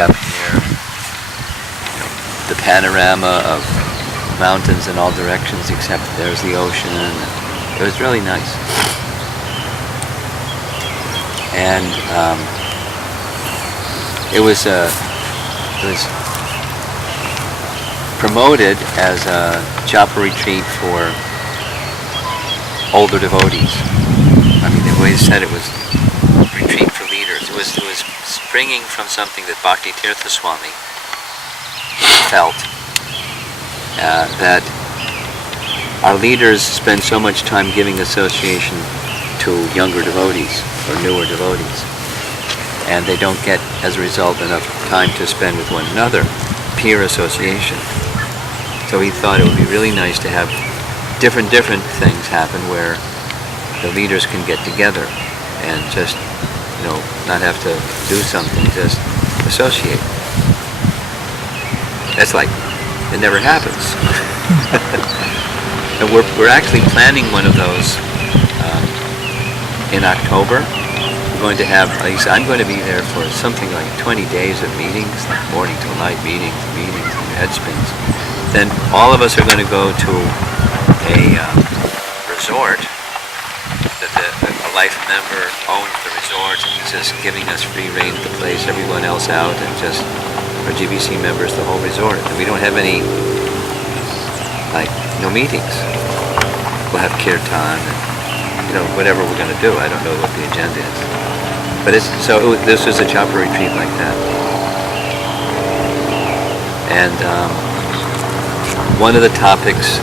up here, the panorama of mountains in all directions except there's the ocean. It was really nice. And it was promoted as a Japa retreat for older devotees. I mean, they always said it was a retreat for leaders. It was springing from something that Bhakti Tirtha Swami felt, that our leaders spend so much time giving association to younger devotees or newer devotees, and they don't get, as a result, enough time to spend with one another, peer association. So he thought it would be really nice to have different things happen where the leaders can get together and just, not have to do something, just associate. That's like, it never happens. And we're actually planning one of those in October. We're going to have, I'm going to be there for something like 20 days of meetings, like morning till night meetings, and your head spins. Then all of us are going to go to a resort that a life member owns the resort, and he's just giving us free rein to place everyone else out, and just our GBC members the whole resort. And we don't have any, no meetings. We'll have kirtan and whatever we're going to do. I don't know what the agenda is. But this was a Japa retreat like that. And one of the topics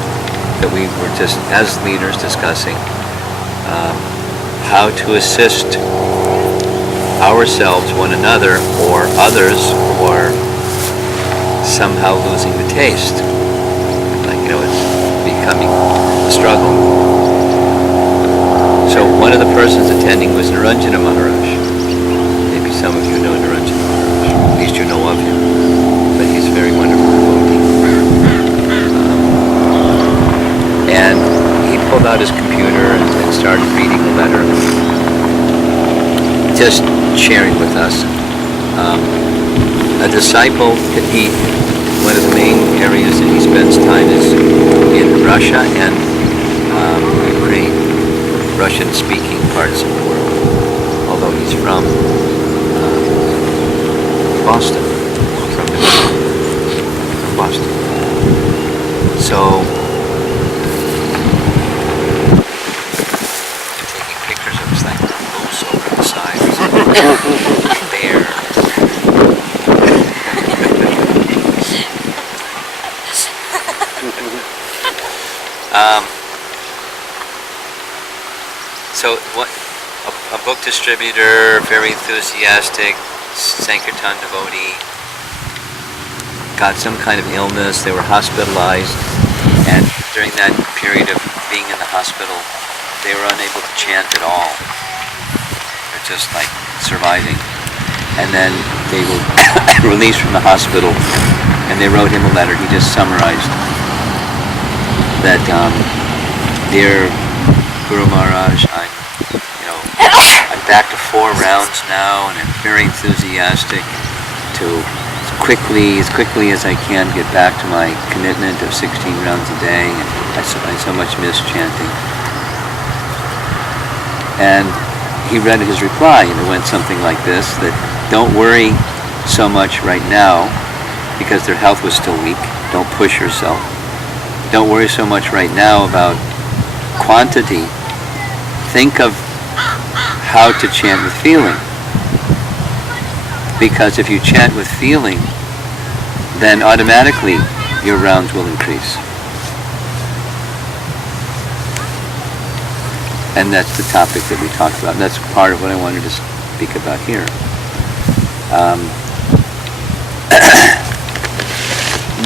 that we were just, as leaders, discussing, how to assist ourselves, one another, or others who are somehow losing the taste. It's becoming a struggle. So one of the persons attending was Naranjana Maharaj. Maybe some of you know Naranjana Maharaj. At least you know of him. But he's a very wonderful devotee. And he pulled out his computer and started reading a letter, just sharing with us. A disciple, one of the main areas that he spends time is in Russia and Ukraine, Russian-speaking parts of the world, although he's from Boston, from Boston. So, taking pictures of this moose over the side, a bear. So a book distributor, very enthusiastic, Sankirtan devotee, got some kind of illness. They were hospitalized, and during that period of being in the hospital, they were unable to chant at all. They're just surviving. And then they were released from the hospital, and they wrote him a letter. He just summarized that, dear Guru Maharaj, I'm back to 4 rounds now, and I'm very enthusiastic to as quickly as I can get back to my commitment of 16 rounds a day, and I so much miss chanting. And he read his reply, and it went something like this, that don't worry so much right now, because their health was still weak. Don't push yourself. Don't worry so much right now about quantity. Think of how to chant with feeling. Because if you chant with feeling, then automatically your rounds will increase. And that's the topic that we talked about. And that's part of what I wanted to speak about here.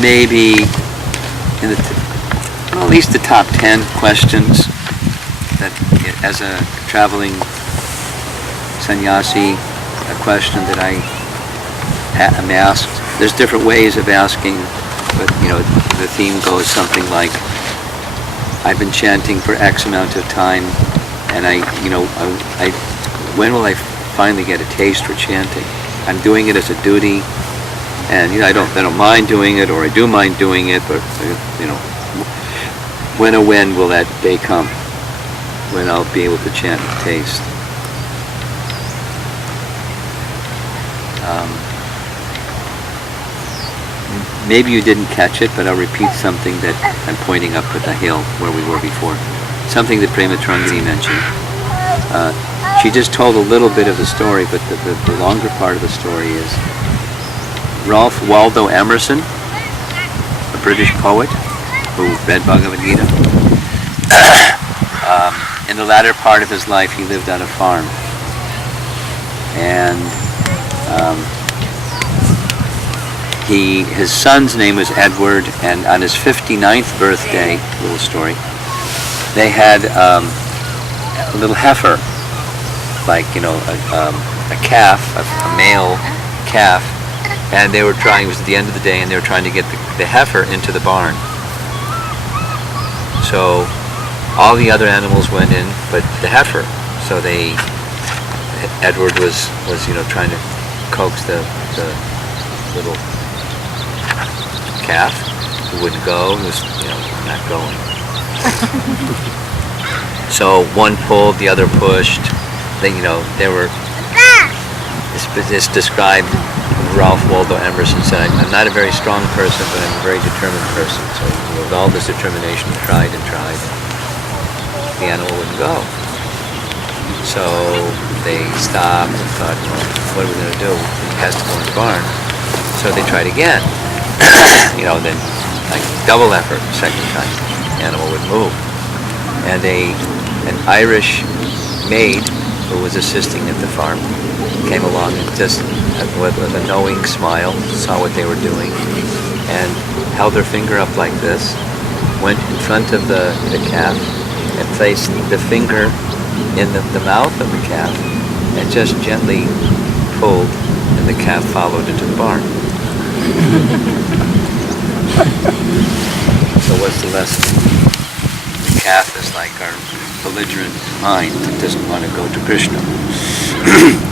Maybe at least the top 10 questions that, as a traveling sannyasi, a question that I am asked. There's different ways of asking, but the theme goes something like, I've been chanting for X amount of time, and when will I finally get a taste for chanting? I'm doing it as a duty, And I don't mind doing it, or I do mind doing it, but when will that day come when I'll be able to chant and taste? Maybe you didn't catch it, but I'll repeat something that I'm pointing up at the hill where we were before. Something that Prema Trangani mentioned. She just told a little bit of the story, but the longer part of the story is Ralph Waldo Emerson, a British poet who read Bhagavad Gita. In the latter part of his life, he lived on a farm. And his son's name was Edward, and on his 59th birthday, little story, they had a little heifer, like a calf, a male calf, and they were trying. It was at the end of the day, and they were trying to get the heifer into the barn. So all the other animals went in, but the heifer. So Edward was trying to coax the little calf, who wouldn't go. He was not going. So one pulled, the other pushed. They were. This described. Ralph Waldo Emerson said, "I'm not a very strong person, but I'm a very determined person." So with all this determination, he tried and tried. The animal wouldn't go. So they stopped and thought, well, what are we going to do? He has to go in the barn. So they tried again. Then like double effort, second time, the animal would move. And an Irish maid who was assisting at the farm came along and just with a knowing smile saw what they were doing and held her finger up like this, went in front of the calf and placed the finger in the mouth of the calf and just gently pulled, and the calf followed into the barn. So what's the lesson? The calf is like our belligerent mind that doesn't want to go to Krishna.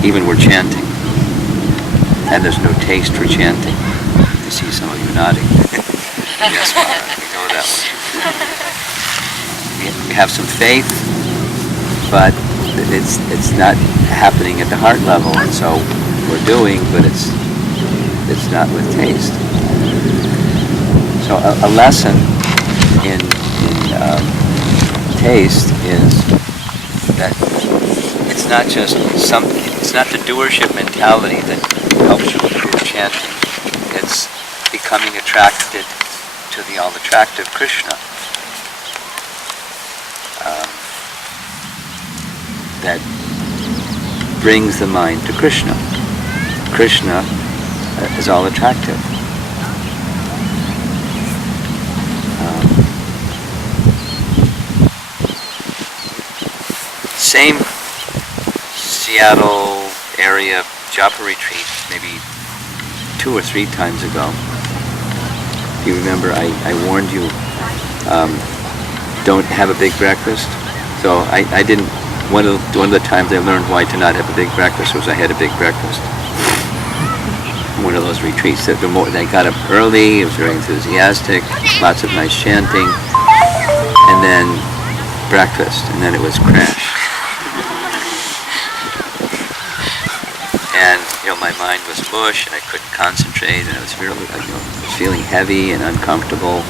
Even we're chanting. And there's no taste for chanting. I see some of you nodding. Yes, Mara, we know that one. We have some faith, but it's not happening at the heart level, and so we're doing, but it's not with taste. So a lesson in taste is that it's not just something. It's not the doership mentality that helps you improve chanting. It's becoming attracted to the all-attractive Krishna. That brings the mind to Krishna. Krishna is all-attractive. Same Seattle area Japa retreat, maybe 2 or 3 times ago. If you remember, I warned you, don't have a big breakfast. So I didn't. One of the times I learned why to not have a big breakfast was I had a big breakfast. One of those retreats. I got up early. It was very enthusiastic. Lots of nice chanting, and then breakfast, and then it was crash. And my mind was mush, and I couldn't concentrate, and I was really, feeling heavy and uncomfortable,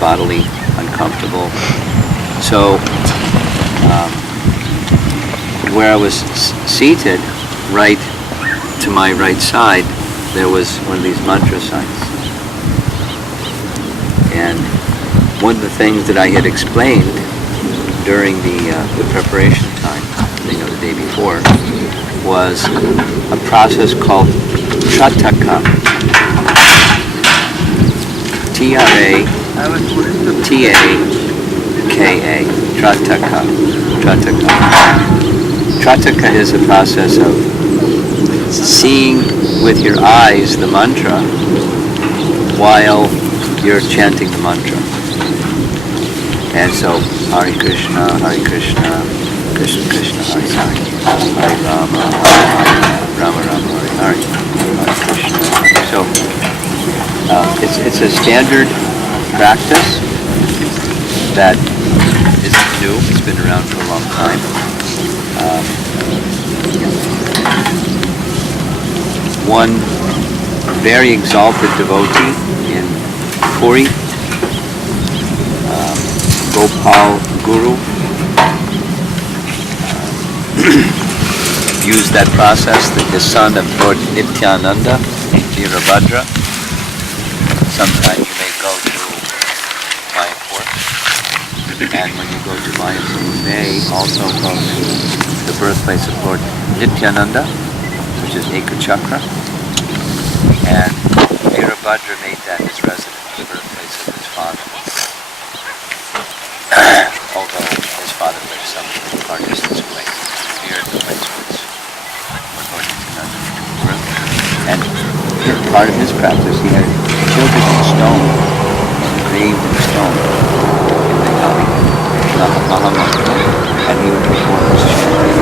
bodily uncomfortable. So where I was seated, right to my right side, there was one of these mantra signs. And one of the things that I had explained during the preparation time, the day before, was a process called Trataka. Trataka. Trataka. Trataka is a process of seeing with your eyes the mantra while you're chanting the mantra. And so, Hare Krishna, Krishna Krishna, Hare Hare, Hare Rama, Rama Rama, Hare Hare, Hare Krishna. So It's a standard practice that isn't new. It's been around for a long time. One very exalted devotee in Puri, Gopal Guru, used that process. The son of Lord Nityananda, Virabhadra. Sometime you may go to Mayapur, and when you go to Mayapur, you may also go to the birthplace of Lord Nityananda, which is Ekar Chakra, and Virabhadra made that his residence, the birthplace of his father. Although his father lived some far distance away, near the place where Lord Nityananda grew. And part of his practice, he had children in stone, engraved in stone, in the Kali Mahamantra, and he would perform this chanting.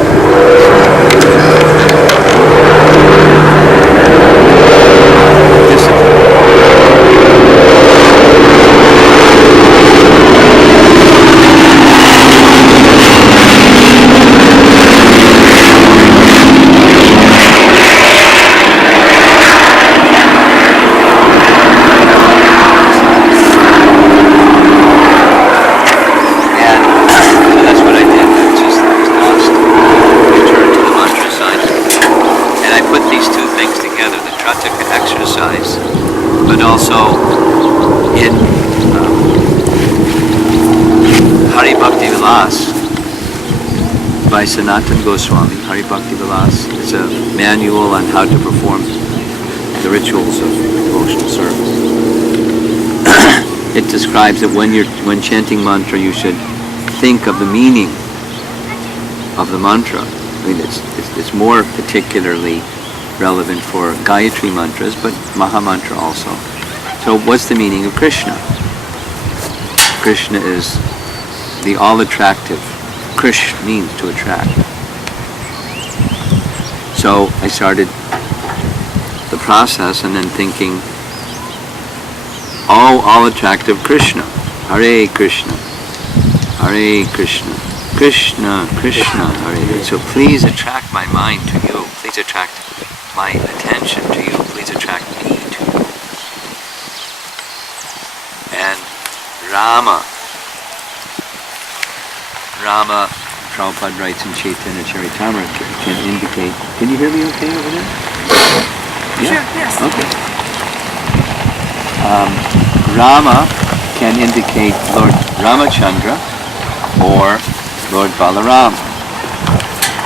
But also in Hari Bhakti Vilas by Sanatana Goswami. Hari Bhakti Vilas is a manual on how to perform the rituals of devotional service. It describes that when chanting mantra, you should think of the meaning of the mantra. I mean, it's more particularly relevant for Gayatri mantras, but Maha Mantra also. So what's the meaning of Krishna? Krishna is the all-attractive. Krish means to attract. So I started the process and then thinking, oh, all-attractive Krishna. Hare Krishna. Hare Krishna. Krishna, Krishna, Hare. So please attract my mind to you. Please attract my attention to you. Please attract me to you. And Rama, Prabhupada writes in Chaitanya Charitamrita, can indicate. Can you hear me okay over there? Yeah? Sure, yes. Okay. Rama can indicate Lord Ramachandra or Lord Balaram.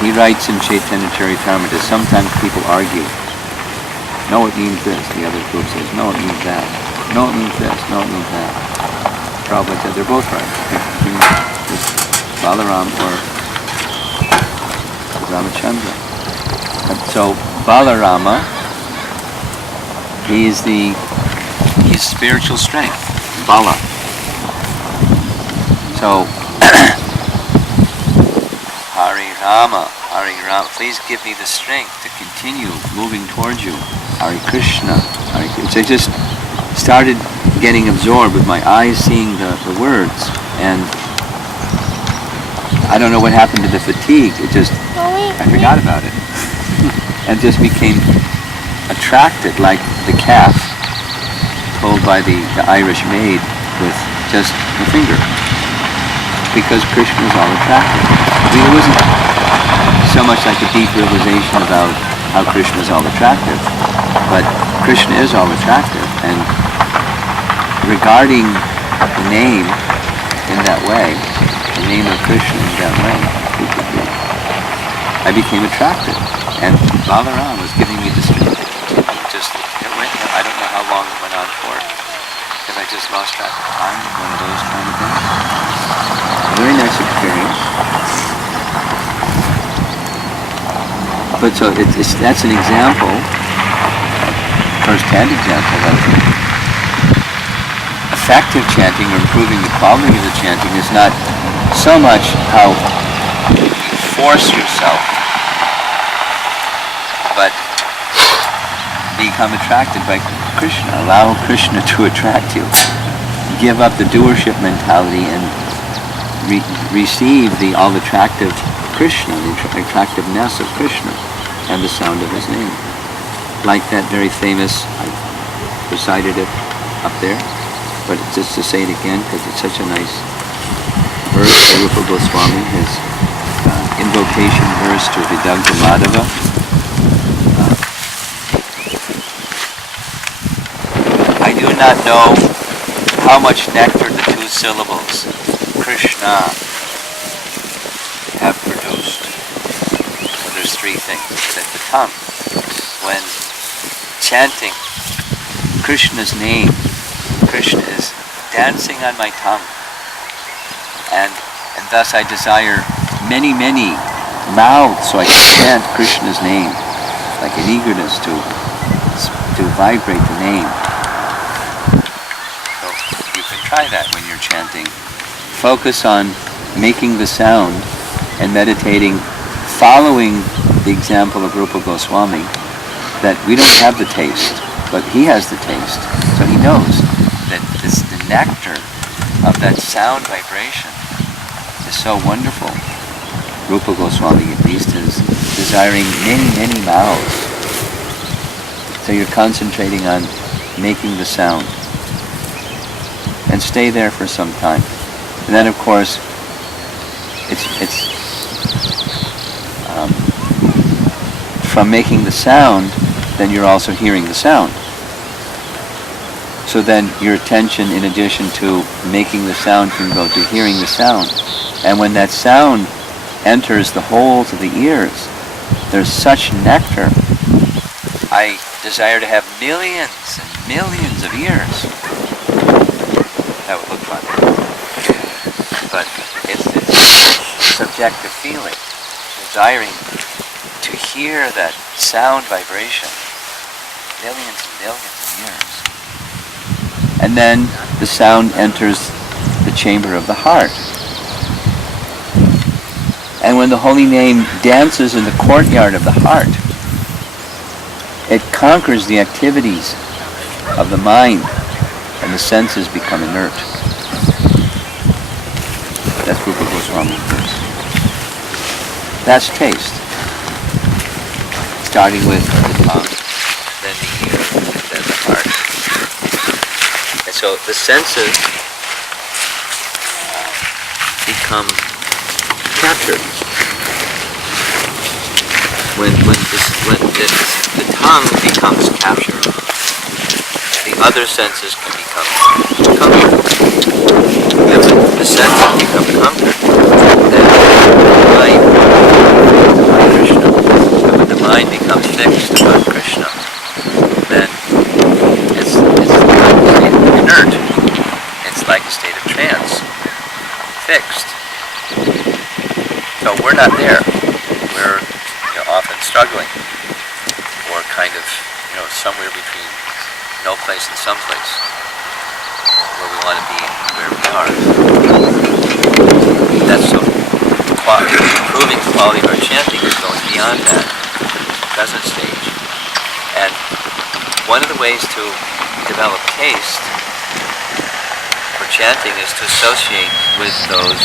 He writes in Chaitanya Charitamrita, sometimes people argue. No, it means this. The other group says, no, it means that. No, it means this. No, it means that. Prabhupada said they're both right. It's Balaram or Ramachandra. And so Balarama, he's spiritual strength. Bala. So Hare Rama, please give me the strength to continue moving towards you. Hare Krishna, Hare Krishna. So I just started getting absorbed with my eyes seeing the words, and I don't know what happened to the fatigue. It just, I forgot about it. And just became attracted like the calf told by the Irish maid with just the finger. Because Krishna is all attractive. I mean, it wasn't so much like a deep realization about how Krishna is all attractive, but Krishna is all attractive, and regarding the name in that way, the name of Krishna in that way, I became attracted, and Balaram was giving me the strength to continue. It went, I don't know how long it went on for, because I just lost track of time, one of those kind of things. Very nice experience. But so that's an example, first-hand example of effective chanting or improving the quality of the chanting is not so much how you force yourself, but become attracted by Krishna. Allow Krishna to attract you. Give up the doership mentality and receive the all-attractive Krishna, the attractiveness of Krishna, and the sound of his name. Like that very famous, I recited it up there, but just to say it again because it's such a nice verse by Rupa Goswami, his invocation verse to Vidagdha Madhava. I do not know how much nectar the two syllables Krishna have produced. Well, there's three things. At the tongue, when chanting Krishna's name, Krishna is dancing on my tongue, and thus I desire many mouths so I can chant Krishna's name, like an eagerness to vibrate the name. So you can try that when you're chanting. Focus on making the sound and meditating, following the example of Rupa Goswami, that we don't have the taste, but he has the taste. So he knows that the nectar of that sound vibration is so wonderful. Rupa Goswami at least is desiring many mouths. So you're concentrating on making the sound. And stay there for some time. And then of course, it's from making the sound, then you're also hearing the sound. So then your attention, in addition to making the sound, can go to hearing the sound. And when that sound enters the holes of the ears, there's such nectar. I desire to have millions and millions of ears. That would look fun. But it's subjective feeling, desiring to hear that sound vibration, millions and millions of ears. And then the sound enters the chamber of the heart. And when the holy name dances in the courtyard of the heart, it conquers the activities of the mind, and the senses become inert. That's Rupa Goswami verse. That's taste. Starting with the tongue, then the ear, and then the heart. And so the senses become captured. When the tongue becomes captured, the other senses can become comforted. And when the senses become comforted, then the mind becomes upon Krishna. And when the mind becomes fixed upon Krishna, then it's inert. It's like a state of trance, fixed. So we're not there. We're often struggling, or kind of, somewhere between no place and some place, where we want to be where we are. That's so improving the quality of our chanting is going beyond that present stage. And one of the ways to develop taste for chanting is to associate with those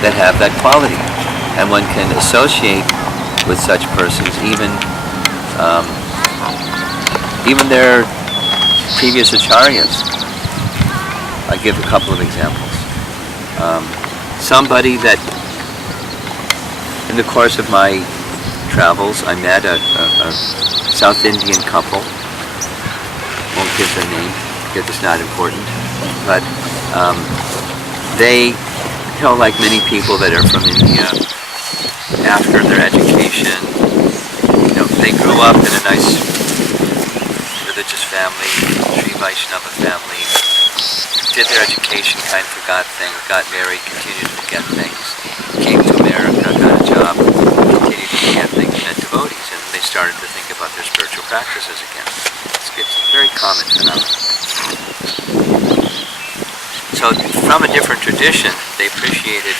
that have that quality. And one can associate with such persons, even their previous acharyas. I give a couple of examples. Somebody that, in the course of my travels, I met a South Indian couple. Won't give their name because it's not important. But they, like many people that are from India, after their education, they grew up in a nice religious family, Sri Vaishnava family, did their education, kind of forgot things, got married, continued to forget things, came to America, got a job, continued to forget things, met devotees, and they started to think about their spiritual practices again. It's a very common phenomenon. So from a different tradition, they appreciated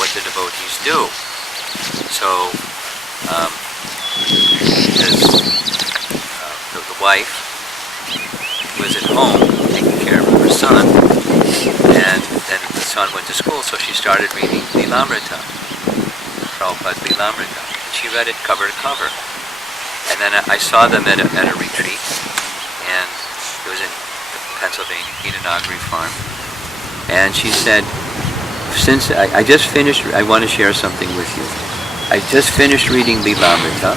what the devotees do. So the wife was at home taking care of her son, and then the son went to school, so she started reading Namamrita, Prabhupada's Namamrita. She read it cover to cover. And then I saw them at a retreat, and it was in Pennsylvania, Gita-Nagari Farm. And she said, since I just finished, I want to share something with you. I just finished reading Namamrita,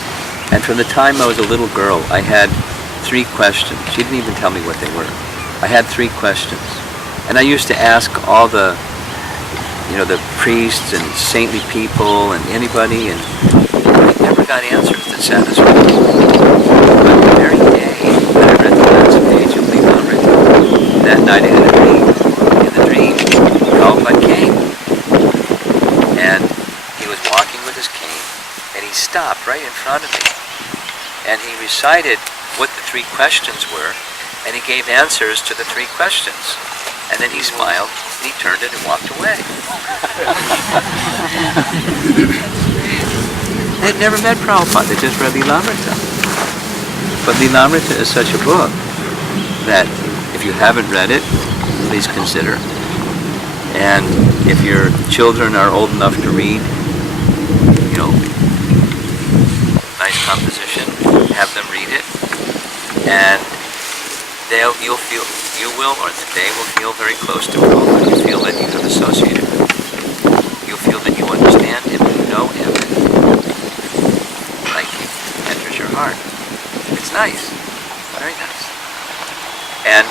and from the time I was a little girl, I had 3 questions. She didn't even tell me what they were. I had 3 questions. And I used to ask all the priests and saintly people and anybody, and I never got answers that satisfied me. But the very day that I read the last page of Namamrita, that night I had a dream. In the dream, Prabhupada came. And he was walking with his cane, and he stopped right in front of me. And he recited what the 3 questions were, and he gave answers to the 3 questions. And then he smiled, and he turned it and walked away. I had never met Prabhupada, I just read Namamrita. But Namamrita is such a book that if you haven't read it, please consider. And if your children are old enough to read, nice composition, have them read it, and they will feel very close to Prabhupada. You feel that you have associated with him. You feel that you understand him, you know him, like he enters your heart. It's nice, very nice. And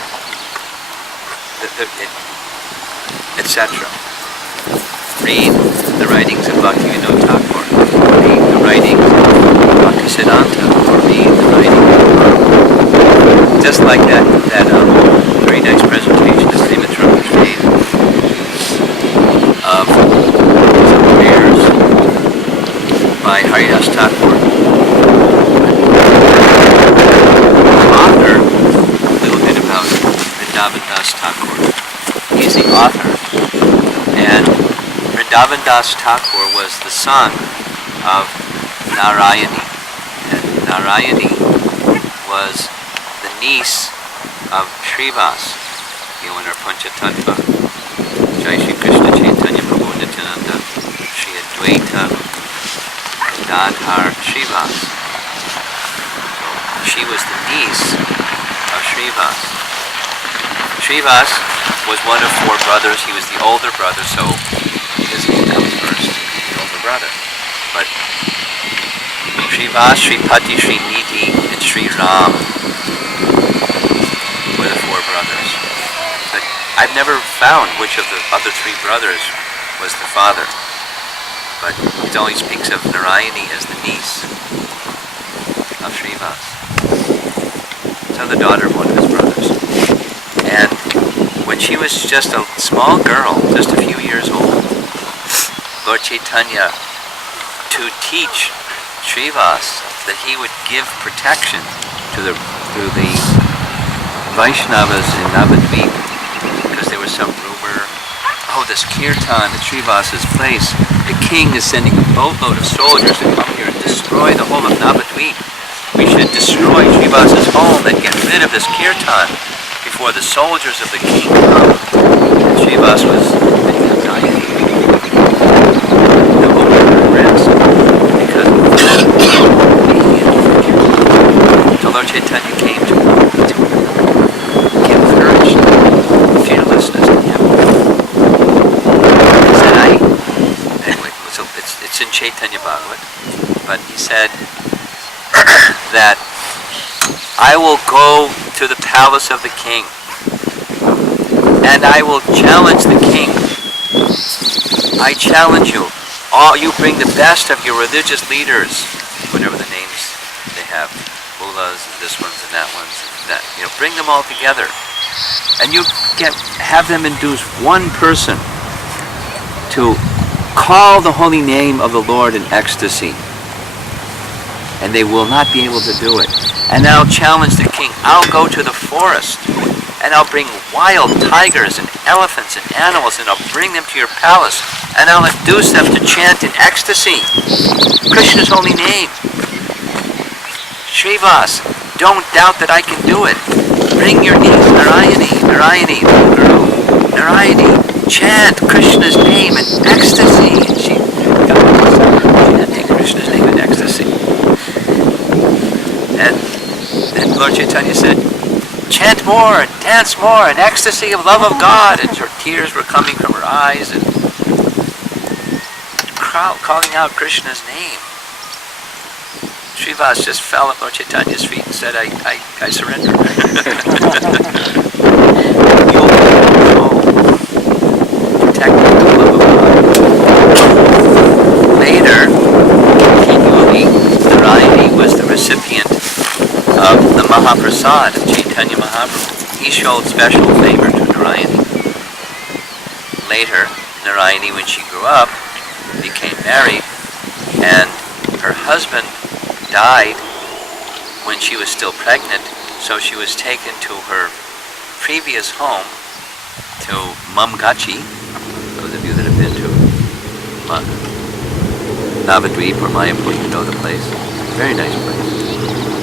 etc. Read the writings of Bhaktivinoda Thakur. Read the writings of Bhaktisiddhanta, or read the writings of just like that very nice presentation that Srimad Ramakrishna gave of some prayers by Haridas Thakur. The author, a little bit about Vrindavan Das Thakur. He's the author. And Vrindavan Das Thakur was the son of Narayani. And Narayani was the niece of Srivas, in our Panchatattva. Jai Shri Krishna Chaitanya Prabhu Nityananda, Shri Advaita Gadadhar Srivas. So she was the niece of Srivas. Srivas was one of 4 brothers. He was the older brother, so his name comes first, the older brother. But Srivas, Sripati, Srinidhi, and Sri Ram were the 4 brothers. But I've never found which of the other 3 brothers was the father. But it only speaks of Narayani as the niece of Srivas. So the daughter of one of his brothers. And when she was just a small girl, just a few years old, Lord Chaitanya, to teach Srivas that he would give protection to the Vaishnavas in Navadvip, because there was some rumor, this kirtan at Srivas's place, the king is sending a boatload of soldiers to come here and destroy the whole of Navadvip. We should destroy Srivas's home and get rid of this kirtan before the soldiers of the king come. And Srivas was in anxiety. The whole rest because so Lord Chaitanya came to give courage, fearlessness to him. He said, anyway, so it's in Chaitanya Bhagavat, but he said that I will go to the palace of the king, and I will challenge the king. I challenge you. All you bring the best of your religious leaders, whatever the names they have, mullahs, this ones and that ones, that bring them all together, and you have them induce one person to call the holy name of the Lord in ecstasy, and they will not be able to do it. And I'll challenge the king. I'll go to the forest, and I'll bring wild tigers and elephants and animals, and I'll bring them to your palace, and I'll induce them to chant in ecstasy Krishna's holy name. Srivas, don't doubt that I can do it. bring your niece, Narayani, little girl, Narayani, chant Krishna's name in ecstasy. And she got chanting Krishna's name in ecstasy. And Lord Chaitanya said, chant more, dance more, in ecstasy of love of God. And her tears were coming from her eyes and calling out Krishna's name. Srivas just fell at Lord Chaitanya's feet and said, I surrender. You'll be in control. Protecting the love of God. Later, continually, Narayani was the recipient of the Mahaprasad of Chaitanya Mahaprabhu. He showed special favor to Narayani. Later, Narayani, when she grew up, became married, and her husband died when she was still pregnant, so she was taken to her previous home, to Mamgachi. Those of you that have been to Navadvip or Mayapur, you know the place. Very nice place.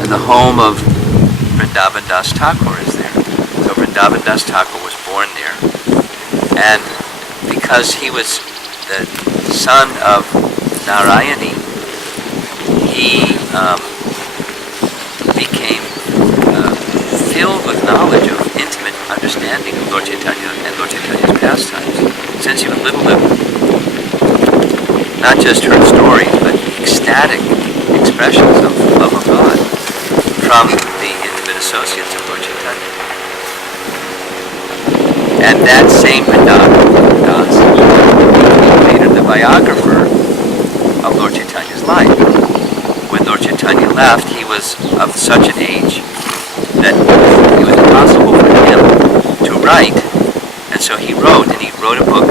And the home of Vrindavan Das Thakur is there. So Vrindavan Das Thakur was born there. And because he was the son of Narayani, he became filled with knowledge of intimate understanding of Lord Chaitanya and Lord Chaitanya's pastimes since he was little. Not just heard stories, but ecstatic expressions of love of God from the intimate associates of Lord Chaitanya. And that same Vrindavan Das became later the biographer of Lord Chaitanya's life. When Lord Chaitanya left, he was of such an age that it was impossible for him to write, and so he wrote a book,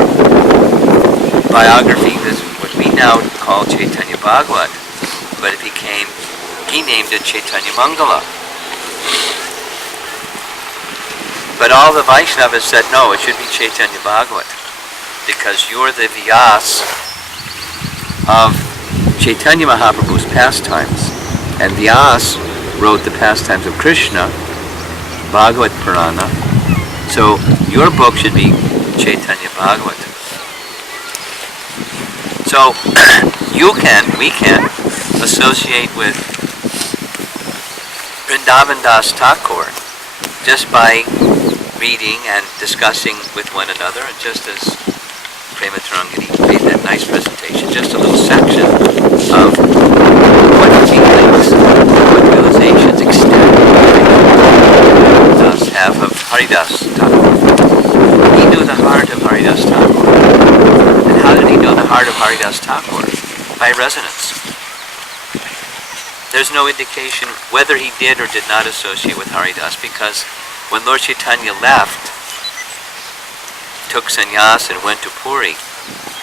biography, that's what we now call Chaitanya Bhagavat, but he named it Chaitanya Mangala. But all the Vaishnavas said, no, it should be Chaitanya Bhagavat, because you're the Vyas of Chaitanya Mahaprabhu's pastimes, and Vyas wrote the pastimes of Krishna, Bhagavat Purana, so your book should be Chaitanya Bhagavat. So we can associate with Vrindavan Das Thakur just by reading and discussing with one another, and just as Prema Tarangini made that nice presentation, just a little section of what feelings, what realizations, ecstatic realizations have of Haridas Thakur. He knew the heart of Haridas Thakur. And how did he know the heart of Haridas Thakur? By resonance. There's no indication whether he did or did not associate with Haridas, because when Lord Chaitanya left, took sannyas and went to Puri,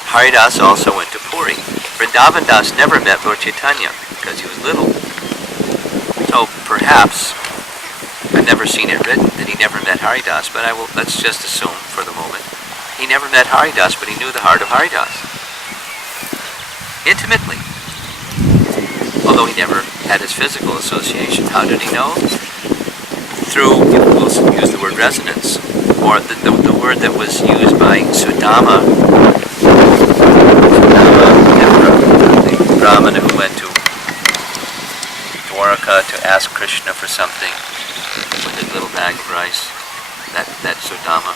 Haridas also went to Puri. Vrindavan Das never met Lord Chaitanya because he was little. So perhaps, I've never seen it written that he never met Haridas, but let's just assume for the moment, he never met Haridas, but he knew the heart of Haridas. Intimately. Although he never had his physical association. How did he know? Through, we'll use the word resonance, or the word that was used by Sudama, the Brahmana who went to Dwaraka to ask Krishna for something with his little bag of rice, that Sudama.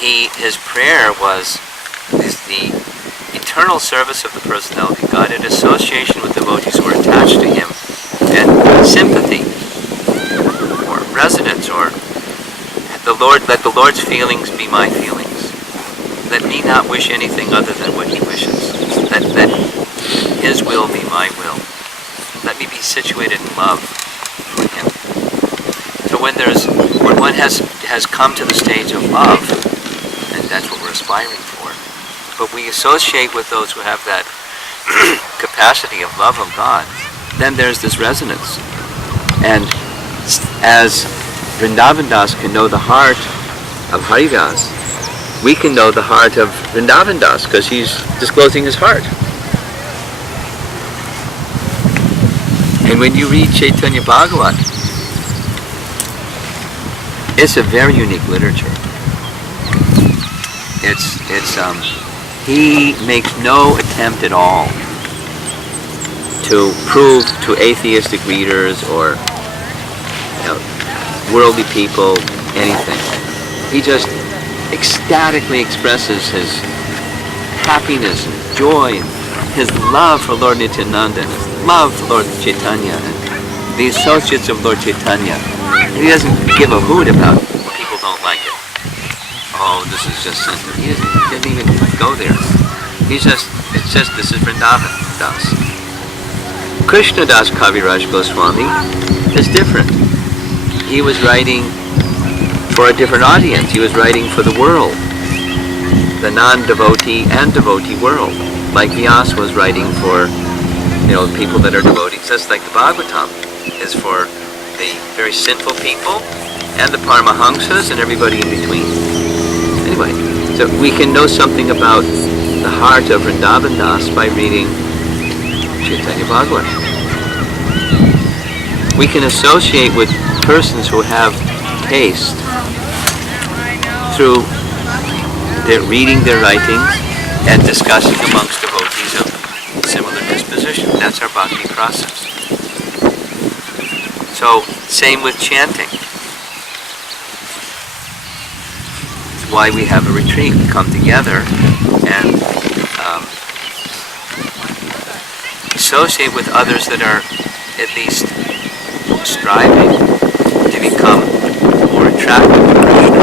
His prayer was the eternal service of the personality of God in association with devotees who are attached to him, and sympathy, or resonance, or let the Lord's feelings be my feelings. Let me not wish anything other than what he wishes. Let his will be my will. Let me be situated in love for him. So when one has come to the stage of love, and that's what we're aspiring for, but we associate with those who have that capacity of love of God, then there's this resonance. And as Vrindavan Das can know the heart of Haridas, we can know the heart of Vrindavan Das because he's disclosing his heart. And when you read Chaitanya Bhagavat, It's a very unique literature. He makes no attempt at all to prove to atheistic readers or worldly people anything. He just ecstatically expresses his happiness and joy and his love for Lord Nityananda and his love for Lord Chaitanya and the associates of Lord Chaitanya. And he doesn't give a hoot about people don't like it. Oh, this is just something. He didn't even go there. It's just this is Vrindavan Das. Krishna Das Kaviraj Goswami is different. He was writing for a different audience. He was writing for the world, the non-devotee and devotee world. Like Vyas was writing for, people that are devotees. Just like the Bhagavatam is for the very sinful people and the Paramahamsas and everybody in between. Anyway, so we can know something about the heart of Vrindavan Das by reading Chaitanya Bhagavat. We can associate with persons who have taste through reading their writings and discussing amongst devotees of similar disposition. That's our bhakti process. So, same with chanting. It's why we have a retreat. We come together and associate with others that are at least striving to become more attractive to Krishna.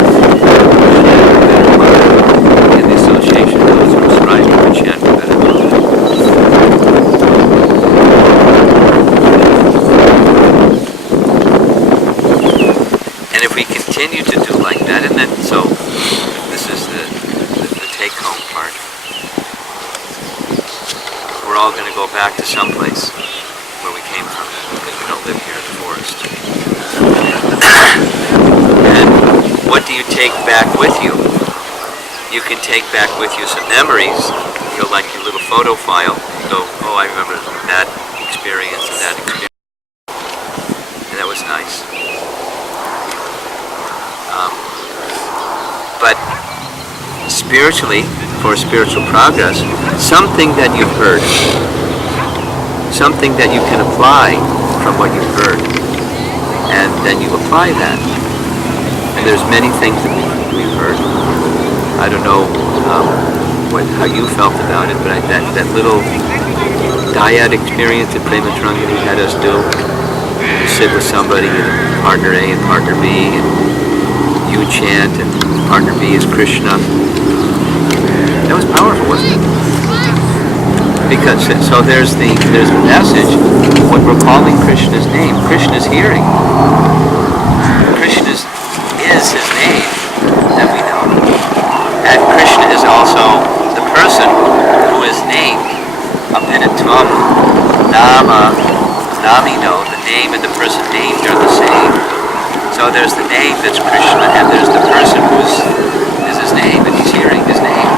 In the association of those who are striving to chant better. And if we continue to do like that, and then so this is the take-home part. We're all going to go back to someplace where we came from, because we don't live here in the forest. And what do you take back with you? You can take back with you some memories. You'll like your little photo file. Go, oh, I remember that experience and that experience. And that was nice. But spiritually, for spiritual progress, something that you've heard, something that you can apply from what you've heard, and then you apply that. And there's many things that we've heard. I don't know how you felt about it, but that little dyad experience that Prema Tarangani had us do, you sit with somebody, partner A and partner B, and you chant, and partner B is Krishna. That was powerful, wasn't it? Because so there's the message when we're calling Krishna's name. Krishna's hearing. Krishna is his name that we know, and Krishna is also the person who is named. Apinatvam Nama Namino. The name and the person named are the same. So there's the name that's Krishna, and there's the person who is his name, and he's hearing his name.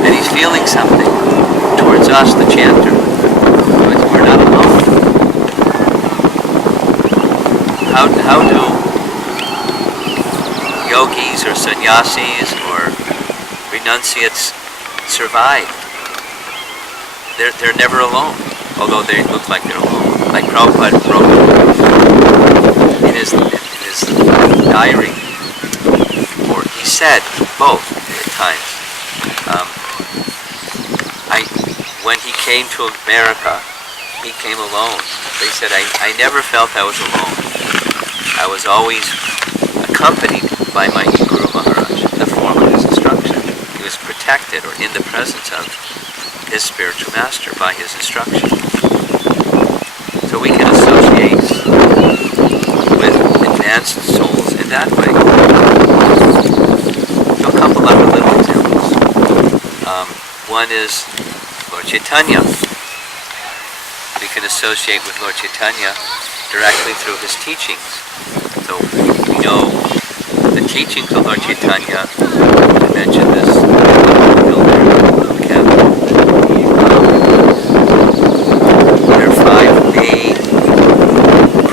And he's feeling something towards us, the chanter. We're not alone. How do yogis or sannyasis or renunciates survive? They're never alone, although they look like they're alone. Like Prabhupada wrote in his diary, or he said both at times. When he came to America, he came alone. They said, I never felt I was alone. I was always accompanied by my Guru Maharaj, the form of his instruction. He was protected or in the presence of his spiritual master by his instruction. So we can associate with advanced souls in that way. So a couple other little examples. One is Lord Chaitanya. We can associate with Lord Chaitanya directly through his teachings. So we know the teachings of Lord Chaitanya. I mentioned this there are 5 main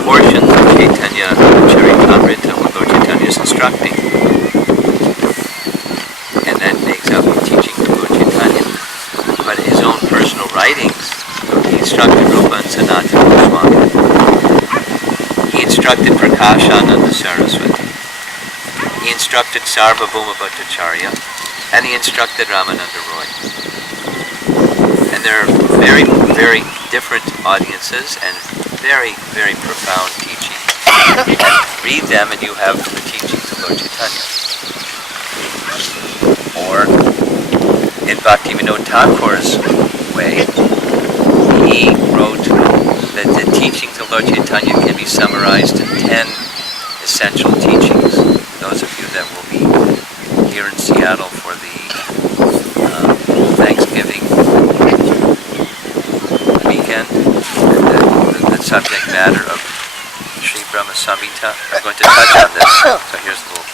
portions of Chaitanya Charitamrita, or Lord Chaitanya is instructing. And that makes up the teaching of Lord Chaitanya. But his own personal writings, he instructed Rupa and Sanatana Goswami. He instructed Prakashananda Saraswati. He instructed Sarvabhauma Bhattacharya. And he instructed Ramananda Roy. And they're very, very different audiences and very, very profound teachings. And read them and you have the teachings of Lord Chaitanya. Or, in Bhaktivinoda Thakur's way, he wrote that the teachings of Lord Chaitanya can be summarized in 10 essential teachings. Those of you that will be here in Seattle for the Thanksgiving weekend, the subject matter of Sri Brahma Samhita, I'm going to touch on this. So here's a little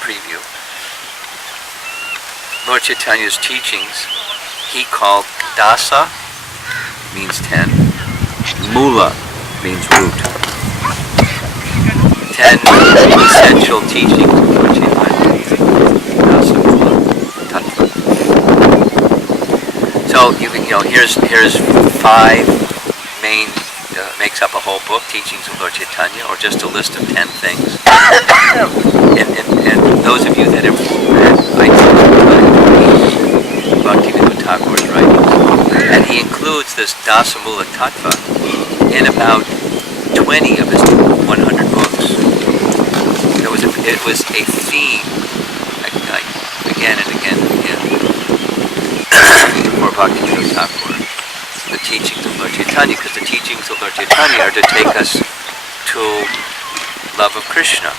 preview. Lord Chaitanya's teachings, he called Dasa, means 10, Mula means root. 10 essential teachings of Lord Chaitanya. Dasa Mula Tattva. So here's 5 main, makes up a whole book, teachings of Lord Chaitanya, or just a list of 10 things. And those of you that have read, I Bhaktivinoda Thakur's writings, and he includes this Dasamula Tattva in about 20 of his 100 books. It was a theme, again and again and again, for Bhaktivinoda Thakur, the teachings of Lord Chaitanya, because the teachings of Lord Chaitanya are to take us to love of Krishna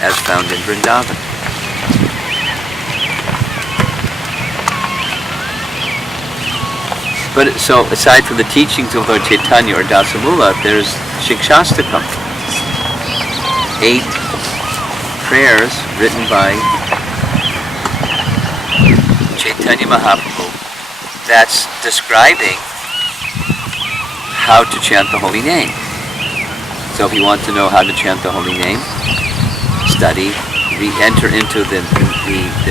as found in Vrindavan. But so, aside from the teachings of Lord Chaitanya or Dasamula, there's Shikshastakam. 8 prayers written by Chaitanya Mahaprabhu that's describing how to chant the holy name. So if you want to know how to chant the holy name, study, enter into the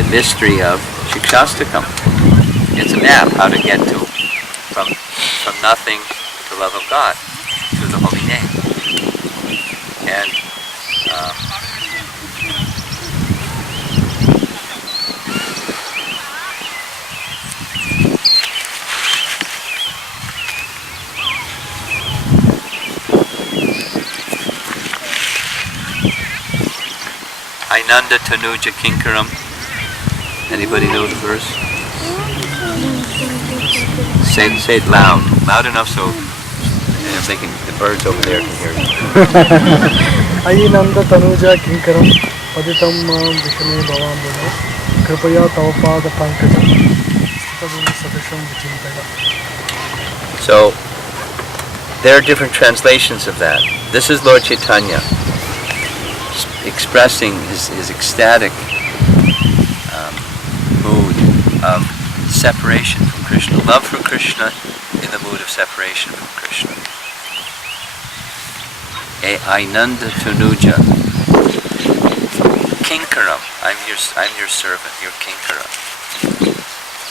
mystery of Shikshastakam. It's a map how to get to from nothing to love of God through the holy name. And Ainanda Tanuja Kinkaram. Anybody know the verse? Say it loud enough so the birds over there can hear you. Ainanda Tanuja Kinkaram Paditam Vishane Bhavambuno Kripaya Tavapada Pankajam Sthitavini Sadisham Vichintaya. So there are different translations of that. This is Lord Chaitanya expressing his ecstatic mood of separation from Krishna, love for Krishna in the mood of separation from Krishna. Ainanda Tanuja Kinkaram, I'm your servant, your Kinkaram.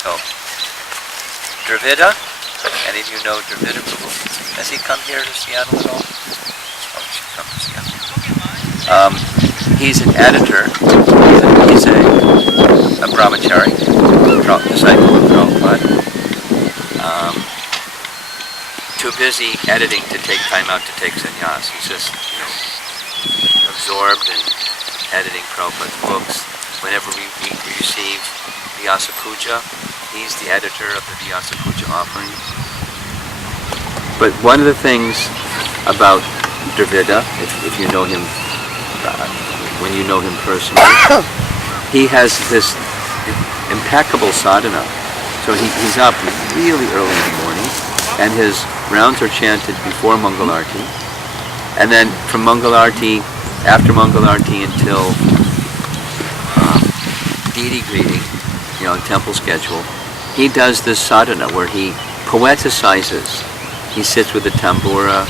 So Dravida, any of you know Dravida Prabhu? Has he come here to Seattle at all? Oh, he should come to Seattle. He's an editor. He's a brahmachari, disciple of Prabhupada. Too busy editing to take time out to take sannyas. He's just, absorbed in editing Prabhupada's books. Whenever we receive Vyasa Puja, he's the editor of the Vyasa Puja offerings. But one of the things about Dravida, if you know him, when you know him personally, he has this impeccable sadhana. So he's up really early in the morning, and his rounds are chanted before Mangalarti, and then from Mangalarti, after Mangalarti until deity greeting, temple schedule, he does this sadhana where he poeticizes. He sits with the tambura,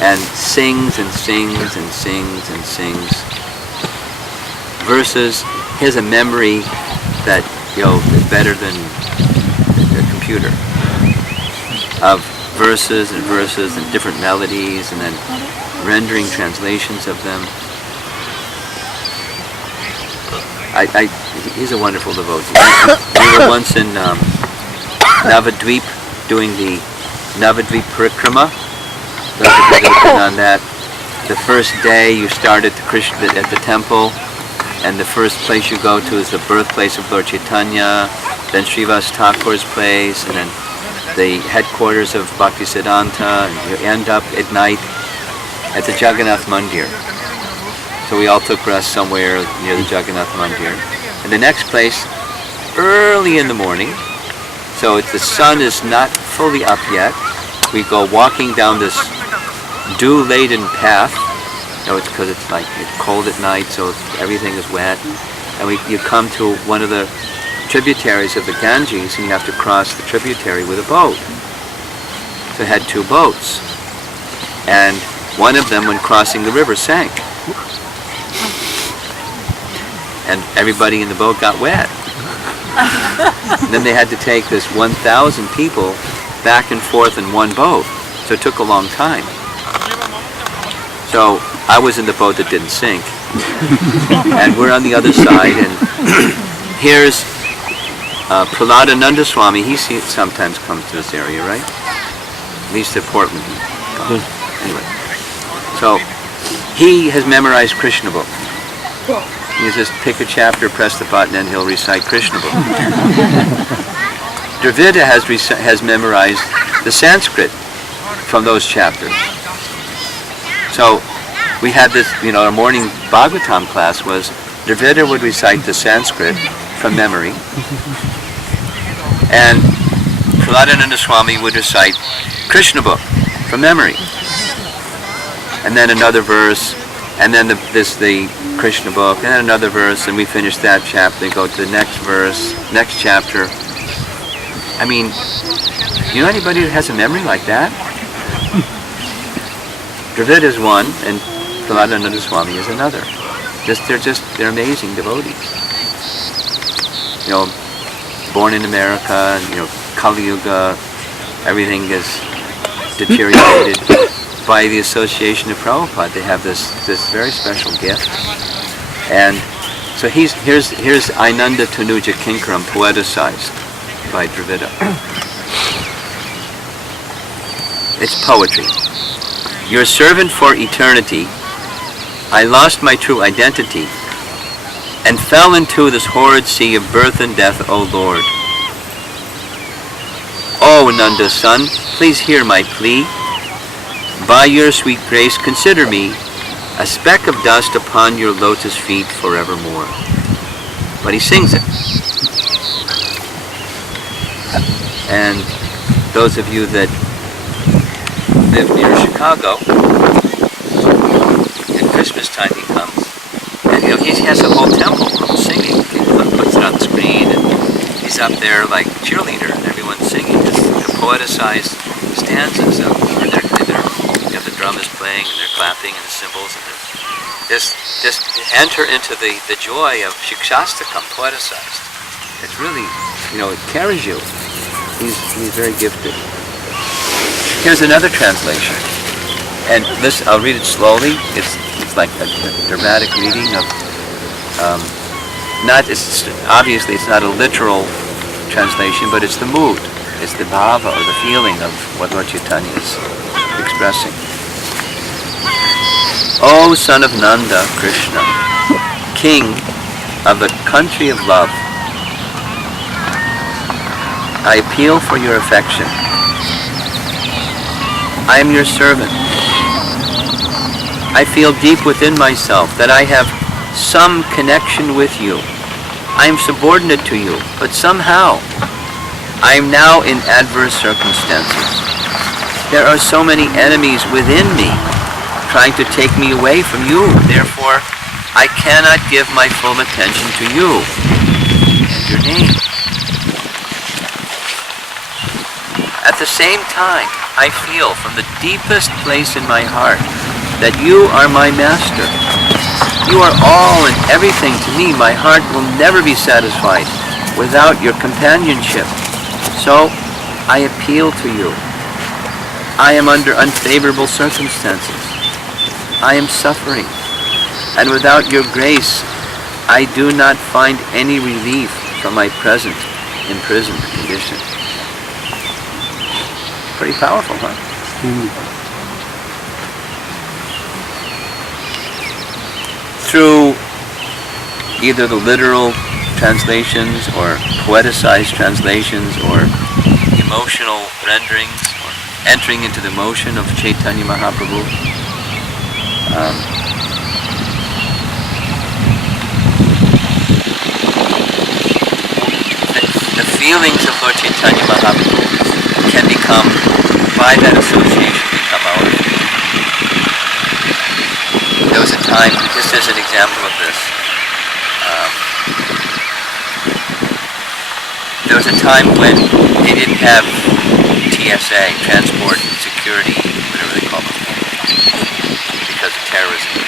and sings and sings and sings and sings versus he has a memory that is better than a computer, of verses and verses and different melodies and then rendering translations of them. He's a wonderful devotee. We were once in Navadvip doing the Navadvip Parikrama. Those of you that have been on that, the first day you start at the temple, and the first place you go to is the birthplace of Lord Chaitanya, then Srivas Thakur's place, and then the headquarters of Bhaktisiddhanta, and you end up at night at the Jagannath Mandir. So we all took rest somewhere near the Jagannath Mandir. And the next place, early in the morning, so the sun is not fully up yet, we go walking down this dew-laden path. It's because it's cold at night, so everything is wet. And you come to one of the tributaries of the Ganges, and you have to cross the tributary with a boat. So I had two boats. And one of them, when crossing the river, sank. And everybody in the boat got wet. And then they had to take this 1,000 people back and forth in one boat. So it took a long time. So I was in the boat that didn't sink. And we're on the other side, and here's Prahladananda Swami. He sometimes comes to this area, right? At least at Portland. Anyway. So he has memorized Krishna book. You just pick a chapter, press the button, and he'll recite Krishna book. Dravida has memorized the Sanskrit from those chapters. So we had this, our morning Bhagavatam class was Dravida would recite the Sanskrit from memory, and Prahladananda Swami would recite Krishna book from memory, and then another verse, and then the Krishna book, and then another verse, and we finish that chapter, go to the next verse, next chapter. I mean, anybody who has a memory like that? Dravid is one, and Prahladananda Swami is another. They're amazing devotees. Born in America, Kali Yuga, everything is deteriorated. By the association of Prabhupada, they have this very special gift. And so here's Ainanda Tanuja Kinkaram poeticized by Dravida. It's poetry. Your servant for eternity, I lost my true identity and fell into this horrid sea of birth and death, O Lord. O Nanda's son, please hear my plea. By your sweet grace, consider me a speck of dust upon your lotus feet forevermore. But he sings it. And those of you that live near Chicago, at Christmas time he comes, and he has a whole temple of singing. He puts it on the screen, and he's up there like cheerleader, and everyone's singing the poeticized stanzas of the drum is playing, and they're clapping, and the cymbals, and just enter into the joy of Shikshastakam poeticized. It's really, it carries you. He's very gifted. Here's another translation, and this I'll read it slowly. It's like a dramatic reading of obviously it's not a literal translation, but it's the mood, it's the bhava or the feeling of what Lord Chaitanya is expressing. O son of Nanda Krishna, king of the country of love, I appeal for your affection. I am your servant. I feel deep within myself that I have some connection with you. I am subordinate to you, but somehow I am now in adverse circumstances. There are so many enemies within me trying to take me away from you. Therefore, I cannot give my full attention to you and your name. At the same time, I feel from the deepest place in my heart that you are my master. You are all and everything to me. My heart will never be satisfied without your companionship. So I appeal to you. I am under unfavorable circumstances. I am suffering. And without your grace, I do not find any relief from my present imprisoned condition. Pretty powerful, huh? Through either the literal translations or poeticized translations or emotional renderings or entering into the emotion of Chaitanya Mahaprabhu, the feelings of Lord Chaitanya Mahaprabhu can become, by that association, become our feelings. There was a time, just as an example of this, there was a time when they didn't have TSA, Transport Security, whatever they call them, because of terrorism.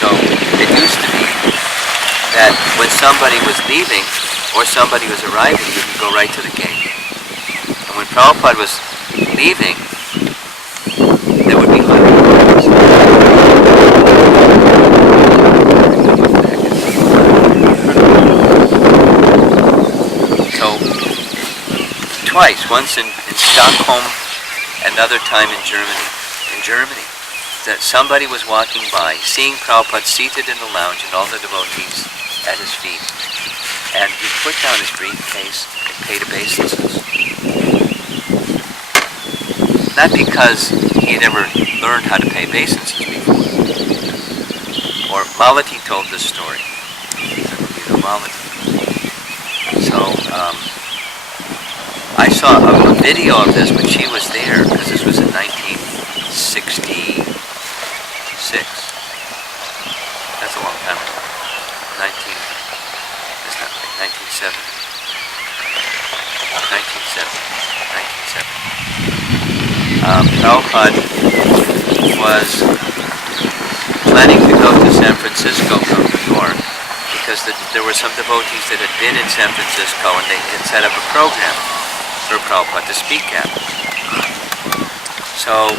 So it used to be that when somebody was leaving or somebody was arriving, you could go right to the gate. And when Prabhupada was leaving, there would be hundreds of cars. So twice, once in Stockholm, another time in Germany. That somebody was walking by, seeing Prabhupada seated in the lounge and all the devotees at his feet. And he put down his briefcase and paid obeisances. Not because he had ever learned how to pay obeisances before. Or Malati told this story. You know Malati. So, I saw a video of this when she was there, because this was in 1966. That's a long time ago. 1970. 1970. Prabhupada was planning to go to San Francisco from New York because there were some devotees that had been in San Francisco and they had set up a program for Prabhupada to speak at. So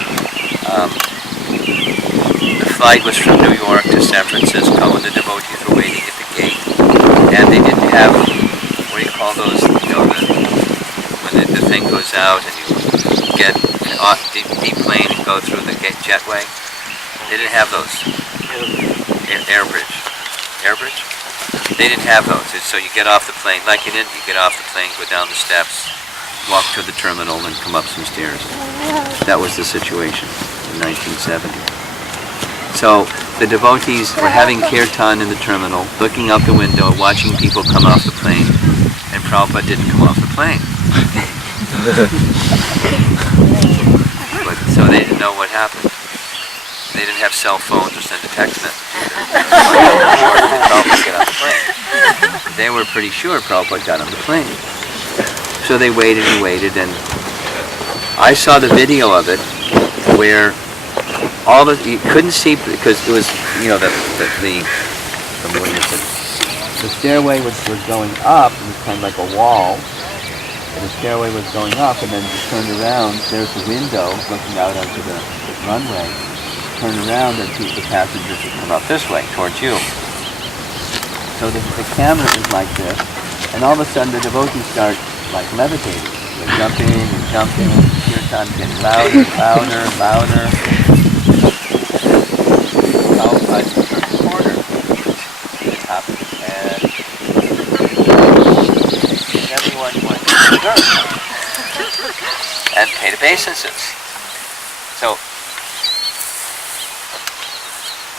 the flight was from New York to San Francisco and the devotees were waiting at the gate and they didn't have, what do you call those, you know, when the thing goes out and you get off deep plane and go through the jetway. They didn't have those. Air bridge. They didn't have those. So you get off the plane, like in India, you get off the plane, go down the steps, walk to the terminal, and come up some stairs. That was the situation in 1970. So the devotees were having kirtan in the terminal, looking out the window, watching people come off the plane, and Prabhupada didn't come off the plane. So they didn't know what happened. They didn't have cell phones or send a text message either. They were pretty sure Prabhupada got on the plane. So they waited and waited, and I saw the video of it where you couldn't see because it was, you know, the stairway was going up. It was kind of like a wall. And the stairway was going up, and then you turned around, there's the window looking out onto the runway. Turn around and the passengers would come up this way, towards you. So the camera is like this, and all of a sudden the devotees start like levitating. They're jumping and jumping, and the kirtan gets louder, louder, louder. Prabhupada turned the corner, the top of his head. Everyone went to the earth and paid obeisances. So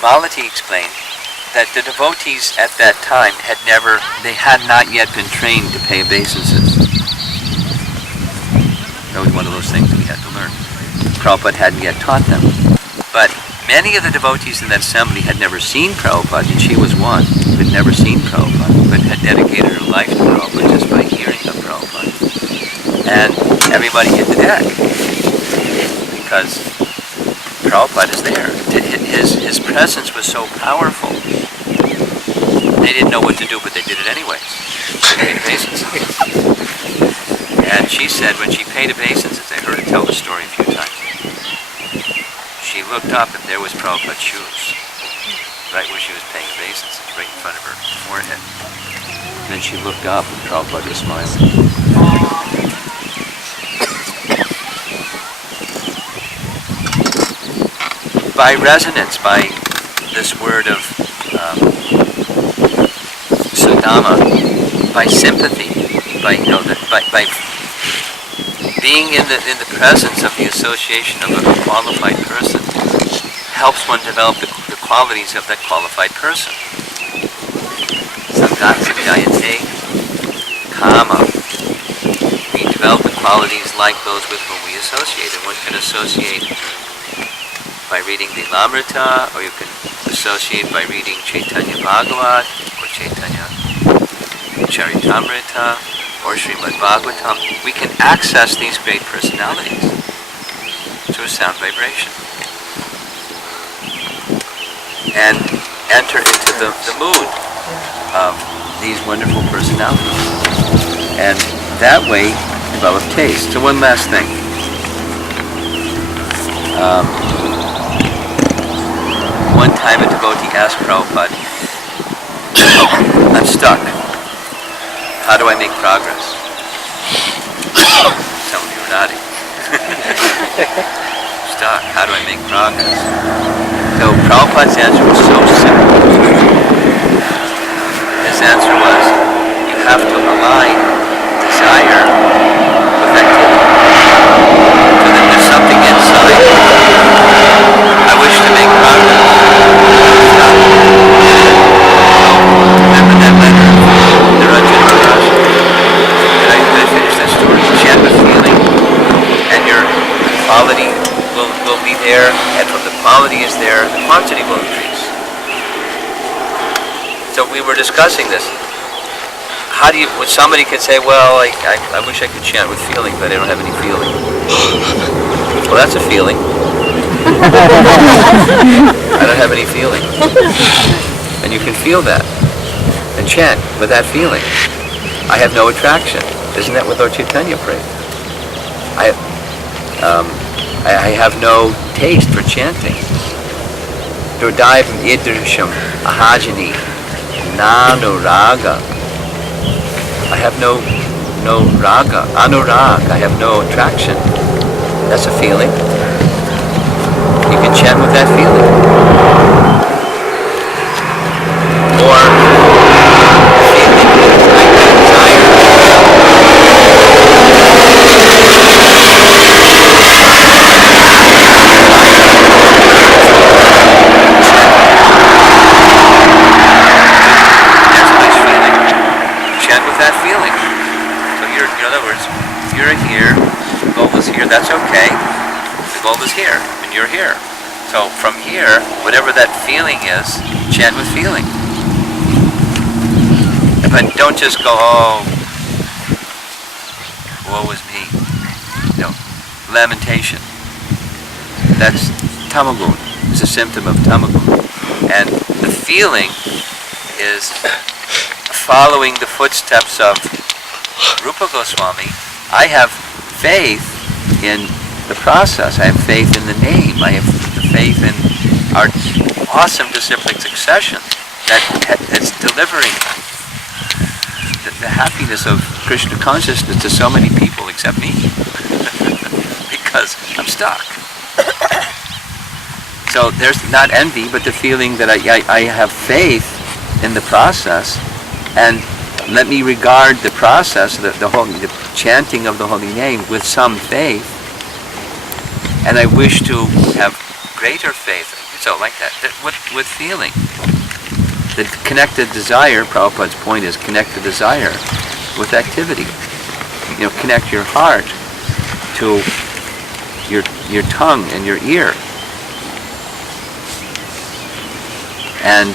Malati explained that the devotees at that time had not yet been trained to pay obeisances. That was one of those things we had to learn. Prabhupada hadn't yet taught them. But many of the devotees in that assembly had never seen Prabhupada, and she was one who had never seen Prabhupada, but had dedicated her life to Prabhupada just by hearing of Prabhupada. And everybody hit the deck. because Prabhupada is there. His presence was so powerful. They didn't know what to do, but they did it anyways. They paid obeisances. And she said when she paid obeisances, I heard her tell the story a few times, she looked up and there was Prabhupada's shoes, right where she was paying obeisances, right in front of her forehead. And then she looked up and Prabhupada was smiling. By resonance, by this word of sudama, by sympathy, by being in the presence of the association of a qualified person, helps one develop the qualities of that qualified person. Sangat sanjayate kama. We develop the qualities like those with whom we associate, and one can associate by reading the Namamrita, or you can associate by reading Chaitanya Bhagavat, or Chaitanya Charitamrita, or Srimad Bhagavatam. We can access these great personalities through sound vibration and enter into the mood of these wonderful personalities, and that way develop taste. So one last thing. One time a devotee asked Prabhupada, I'm stuck. How do I make progress? Some of you are nodding. Stuck. How do I make progress? So Prabhupada's answer was so simple. His answer was, you have to align desire with activity. So that there's something inside. I wish to make progress. Remember that letter, the Rajan Maharaj? Did I finish that story? Chant with feeling, and your quality will be there, and from the quality is there, the quantity will increase. So we were discussing this. How do you, when somebody can say, well, I wish I could chant with feeling, but I don't have any feeling. Well, that's a feeling. I don't have any feeling. And you can feel that. And chant with that feeling. I have no attraction. Isn't that what Lord Chaitanya prayed? I have no taste for chanting. Durdaivam idrisham ahajani nano raga. I have no raga, anurag. I have no attraction. That's a feeling. You can chant with that feeling. Or feeling like that desire. That's a nice feeling. Chant with that feeling. So you're, in other words, if you're here, the goal is here, that's okay. The goal is here, and you're here. So from here, whatever that feeling is, chant with feeling. But don't just go, oh, woe is me. No, lamentation. That's tamagun. It's a symptom of tamagun. And the feeling is following the footsteps of Rupa Goswami. I have faith in the process. I have faith in the name. I have faith in our awesome disciplic succession that's delivering the happiness of Krishna consciousness to so many people except me. Because I'm stuck. So there's not envy, but the feeling that I have faith in the process, and let me regard the process, the chanting of the holy name with some faith, and I wish to have greater faith. So like that with feeling. The connected desire, Prabhupada's point is connect the desire with activity. Connect your heart to your tongue and your ear. And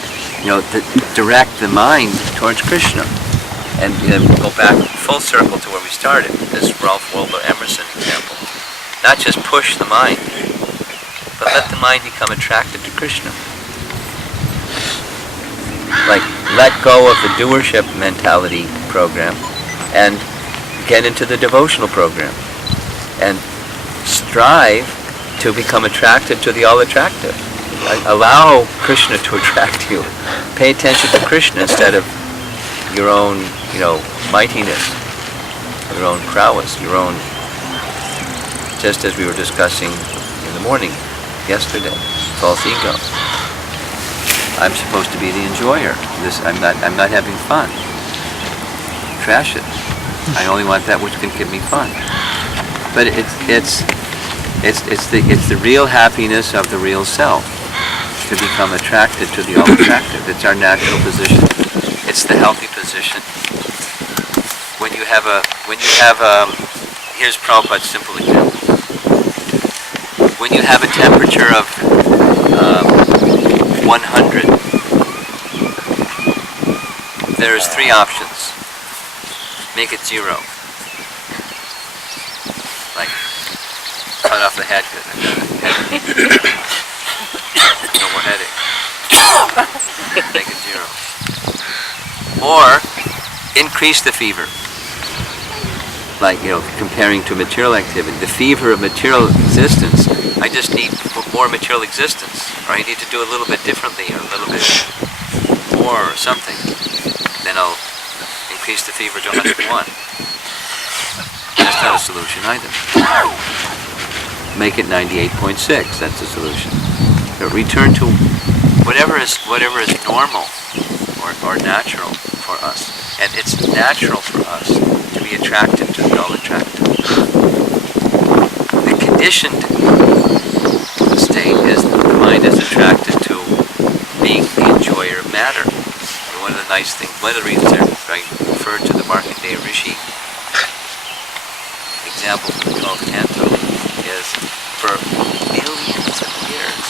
direct the mind towards Krishna. And go back full circle to where we started, this Ralph Waldo Emerson example. not just push the mind, but let the mind become attracted to Krishna. Like, let go of the doership mentality program and get into the devotional program. And strive to become attracted to the all-attractive. Allow Krishna to attract you. Pay attention to Krishna instead of your own, mightiness, your own prowess, your own, just as we were discussing in the morning, yesterday, false ego. I'm supposed to be the enjoyer. I'm not having fun. Trash it. I only want that which can give me fun. But it's the real happiness of the real self to become attracted to the all-attractive. It's our natural position. It's the healthy position. When you have here's Prabhupada's simple example. When you have a temperature of 100, there's 3 options. Make it 0. Like, cut off the head. No more headache. Make it 0. Or increase the fever. Like, comparing to material activity. The fever of material existence, I just need more material existence. Or I need to do a little bit differently, or a little bit more, or something. Then I'll increase the fever to 101. That's not a solution either. Make it 98.6. That's the solution. But return to whatever is normal or natural for us, and it's natural for us to be attracted to the all-attractive. The conditioned state is that the mind is attracted to being the enjoyer of matter. And one of the nice things, one of the reasons I referred to the Markandeya Rishi example from the 12th canto is for millions of years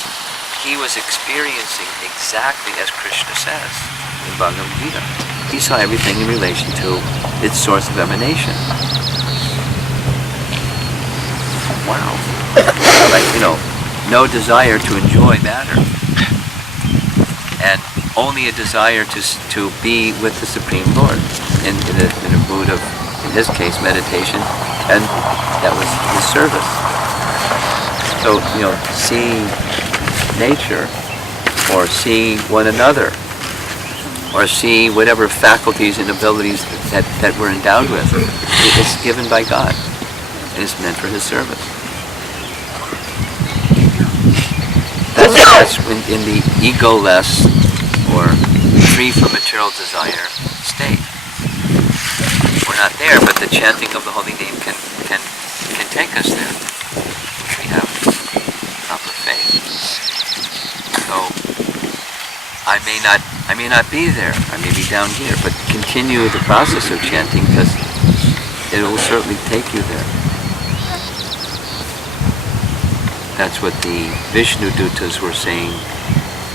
he was experiencing exactly as Krishna says in Bhagavad Gita. He saw everything in relation to its source of emanation. Wow. Like, no desire to enjoy matter. And only a desire to be with the Supreme Lord in a mood of, in his case, meditation, and that was his service. So, seeing nature, or seeing one another, or see whatever faculties and abilities that we're endowed with, it's given by God, and it's meant for his service. That's in the ego-less, or free from material desire state. We're not there, but the chanting of the holy name can take us there. We have proper faith. So I may not be there. I may be down here, but continue the process of chanting, because it will certainly take you there. That's what the Vishnu Dutas were saying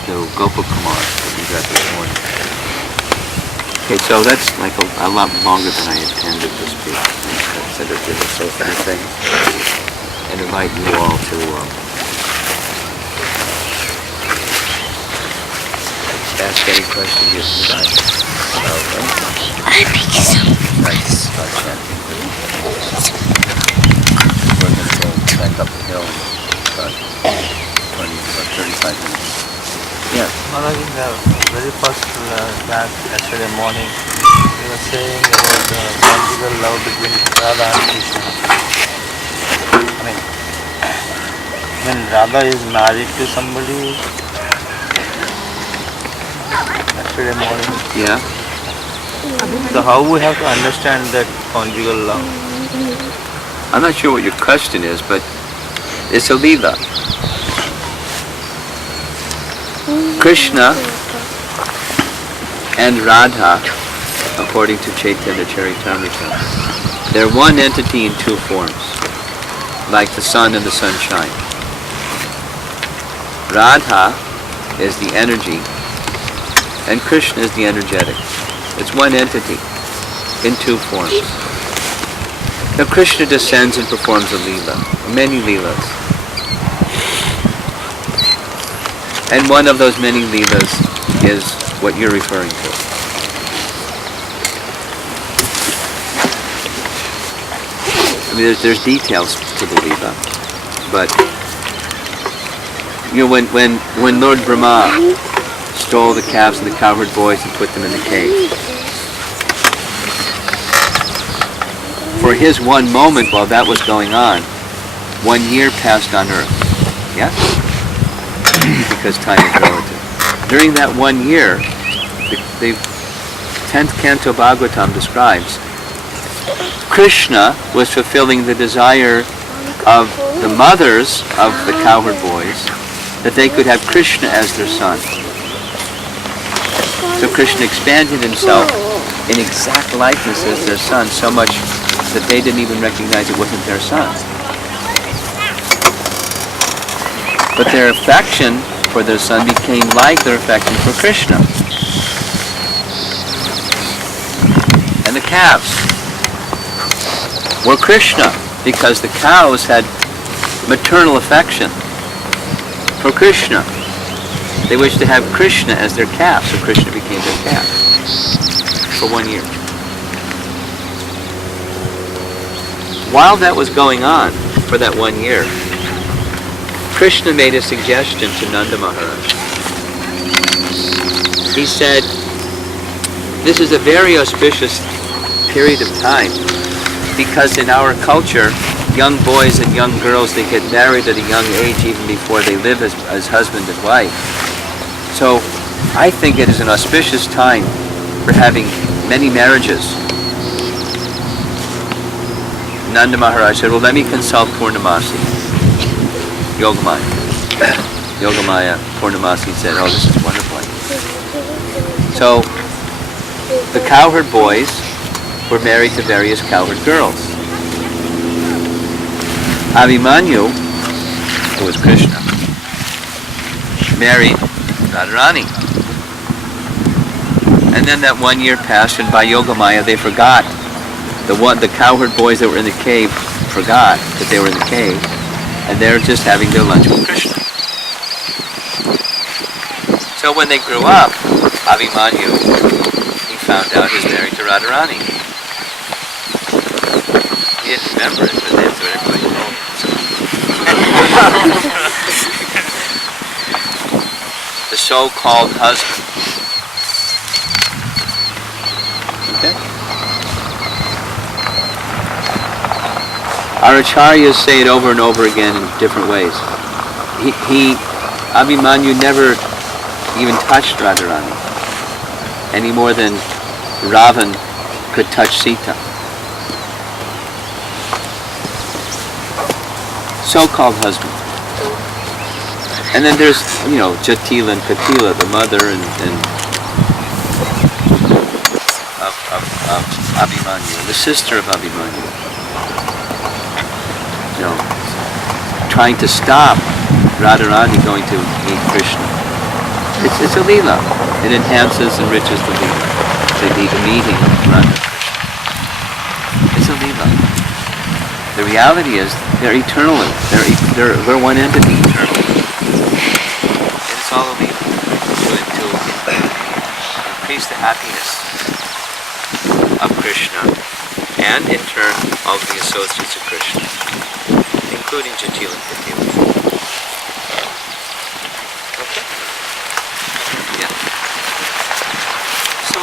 to Gopakumar that we read this morning. Okay, so that's like a lot longer than I intended to speak. I considered it so many things, and invite you all to ask any question you like about chanting. We're going to go back up the hill in about 20 or 35 minutes. Yes. Maharaj, in the very first class yesterday morning, we were saying about the conjugal love between Radha and Krishna. When Radha is married to somebody, yesterday morning. Yeah. So how we have to understand that conjugal love? I'm not sure what your question is, but it's a Leela. Krishna and Radha, according to Chaitanya Charitamrita, they're one entity in 2 forms, like the sun and the sunshine. Radha is the energy, and Krishna is the energetic. It's one entity in 2 forms. Now Krishna descends and performs a leela, many leelas. And one of those many leelas is what you're referring to. I mean, there's details to the leela, but you know, when Lord Brahma stole the calves and the cowherd boys and put them in the cave, for his one moment while that was going on, 1 year passed on earth. Yes? Because time is relative. During that 1 year, the 10th canto Bhagavatam describes Krishna was fulfilling the desire of the mothers of the cowherd boys that they could have Krishna as their son. So Krishna expanded himself in exact likeness as their son, so much that they didn't even recognize it wasn't their son. But their affection for their son became like their affection for Krishna. And the calves were Krishna because the cows had maternal affection for Krishna. They wished to have Krishna as their calf, so Krishna became their calf for 1 year. While that was going on for that 1 year, Krishna made a suggestion to Nanda Maharaj. He said, this is a very auspicious period of time because in our culture, young boys and young girls, they get married at a young age even before they live as husband and wife. So I think it is an auspicious time for having many marriages. Nanda Maharaj said, well, let me consult Purnamasi. Yogamaya Purnamasi said, oh, this is wonderful. So the cowherd boys were married to various cowherd girls. Abhimanyu, who was Krishna, married Radharani. And then that 1 year passed, and by Yogamaya they forgot. The cowherd boys that were in the cave forgot that they were in the cave, and they're just having their lunch with Krishna. So when they grew up, Abhimanyu, he found out he was married to Radharani. He didn't remember it, but that's what everybody told him. The so-called husband. Okay? Our acharyas say it over and over again in different ways. Abhimanyu never even touched Radharani, any more than Ravan could touch Sita. So-called husband. And then there's, Jatila and Katila, the mother of Abhimanyu, the sister of Abhimanyu. Trying to stop Radharani going to meet Krishna. It's a leela. It enhances, enriches the leela. The meeting of Radha Krishna. It's a leela. The reality is they're eternal. They're one entity eternally. And it's all a leela to increase the happiness of Krishna and in turn of the associates of Krishna, including Jatila and Katila. Okay? Yeah. So,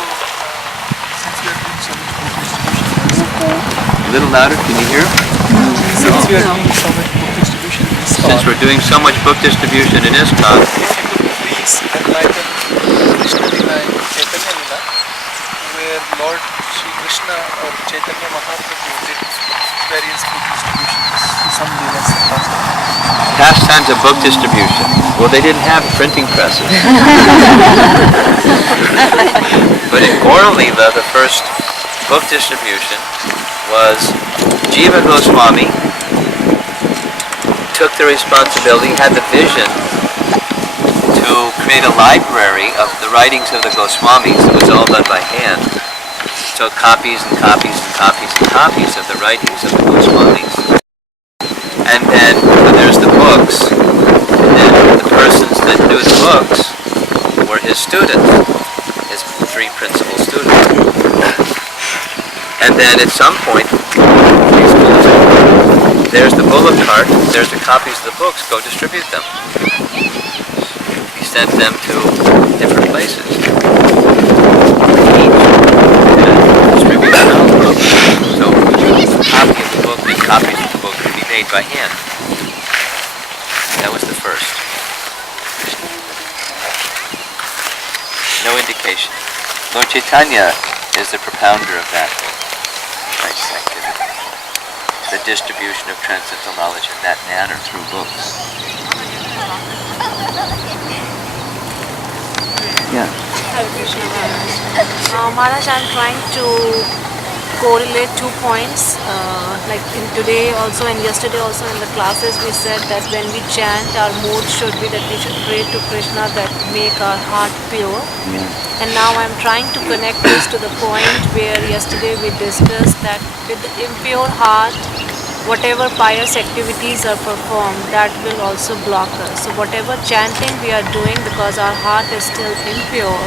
since we are doing so much book distribution, A little louder, can you hear? since we are doing so much book distribution in this Since we're doing so much book distribution in ISKCON, if you could please enlighten Krishna Lila and Chaitanya Lila, where Lord Shri Krishna or Chaitanya Mahaprabhu did various book distributions, some leelas and pastimes. pastimes of book distribution. Well, they didn't have printing presses. But in Gaura Lila, the first book distribution was Jiva Goswami took the responsibility, had the vision to create a library of the writings of the Goswamis. It was all done by hand. So So copies and copies and copies and copies of the writings of the Goswamis. And then there's the books, and then the persons that knew the books were his students, his three principal students. And then at some point, there's the bullock cart, there's the copies of the books, go distribute them. He sent them to different places. Distribute them out. So a copy of the book and copies of the book could be made by hand. That was the first. No indication. Lord Chaitanya is the propounder of that nice activity. The distribution of transcendental knowledge in that manner through books. Yeah. Hare Krishna Maharaj. Maharaj, I'm trying to correlate 2 points. Like in today also and yesterday also in the classes we said that when we chant, our mood should be that we should pray to Krishna that make our heart pure. Yeah. And now I'm trying to connect this to the point where yesterday we discussed that with the impure heart, whatever pious activities are performed, that will also block us. So whatever chanting we are doing, because our heart is still impure,